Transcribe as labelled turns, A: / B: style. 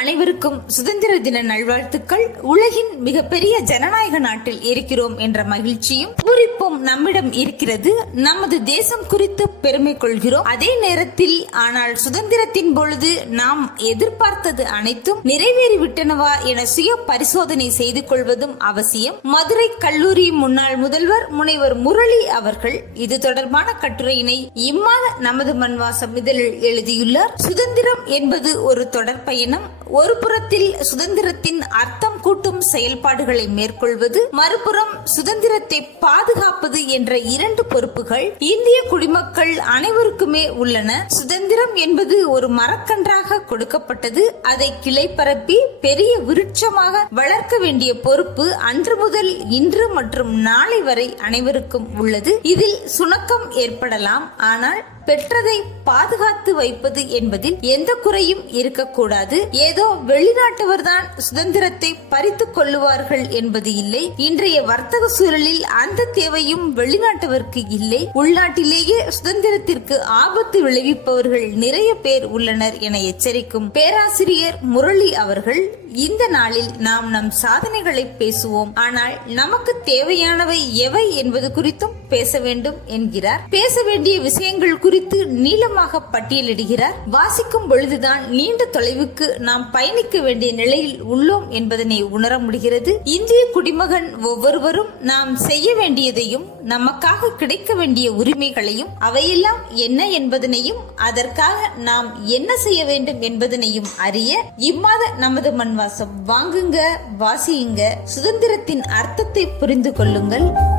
A: அனைவருக்கும் சுதந்திர தின நல்வாழ்த்துக்கள் உலகின் மிகப்பெரிய ஜனநாயக நாட்டில் இருக்கிறோம் என்ற மகிழ்ச்சியும் குறிப்பும் நம்மிடம் இருக்கிறது நமது தேசம் குறித்து பெருமை கொள்கிறோம் அதே நேரத்தில் ஆனால் சுதந்திரத்தின் பொழுது நாம் எதிர்பார்த்தது அனைத்தும் நிறைவேறிவிட்டனவா என சுய பரிசோதனை செய்து கொள்வதும் அவசியம் மதுரை கல்லூரி முன்னாள் முதல்வர் முனைவர் முரளி அவர்கள் இது தொடர்பான கட்டுரையினை இம்மாத நமது மண்வாசம் இதழில் எழுதியுள்ளார் சுதந்திரம் என்பது ஒரு தொடர் பயணம் ஒரு புறத்தில் சுதந்திரத்தின் அர்த்தம் கூட்டும் செயல்பாடுகளை மேற்கொள்வது மறுபுறம் சுதந்திரத்தை பாதுகாப்பது என்ற இரண்டு பொறுப்புகள் இந்திய குடிமக்கள் அனைவருக்குமே உள்ளன சுதந்திரம் என்பது ஒரு மரக்கன்றாக கொடுக்கப்பட்டது அதை கிளை பரப்பி பெரிய விருட்சமாக வளர்க்க வேண்டிய பொறுப்பு அன்று முதல் இன்று மற்றும் நாளை வரை அனைவருக்கும் உள்ளது இதில் சுணக்கம் ஏற்படலாம் ஆனால் பெற்றதை பாதுகாத்து வைப்பது என்பதில் எந்த குறையும் இருக்கக்கூடாது ஏதோ ஏதோ வெளிநாட்டவர் தான் சுதந்திரத்தை பறித்து கொள்ளுவார்கள் என்பது இல்லை இன்றைய வர்த்தக சூழலில் அந்த தேவையும் வெளிநாட்டவருக்கு இல்லை உள்நாட்டிலேயே சுதந்திரத்திற்கு ஆபத்து விளைவிப்பவர்கள் நிறைய பேர் உள்ளனர் என எச்சரிக்கும் பேராசிரியர் முரளி அவர்கள் இந்த நாளில் நாம் நம் சாதனைகளை பேசுவோம் ஆனால் நமக்கு தேவையானவை எவை என்பது குறித்தும் பேச வேண்டும் என்கிறார் பேச வேண்டிய விஷயங்கள் குறித்து நீளமாக பட்டியலிடுகிறார் வாசிக்கும் பொழுதுதான் நீண்ட தொலைவுக்கு நாம் பயணிக்க வேண்டிய நிலையில் உள்ளோம் என்பதனை உணர முடிகிறது இந்திய குடிமகன் ஒவ்வொருவரும் நாம் செய்ய வேண்டியதையும் நமக்காக கிடைக்க வேண்டிய உரிமைகளையும் அவையெல்லாம் என்ன என்பதனையும் அதற்காக நாம் என்ன செய்ய வேண்டும் என்பதனையும் அறிய இம்மாத நமது மண்வாசம் வாங்குங்க வாசியுங்க சுதந்திரத்தின் அர்த்தத்தை புரிந்து கொள்ளுங்கள்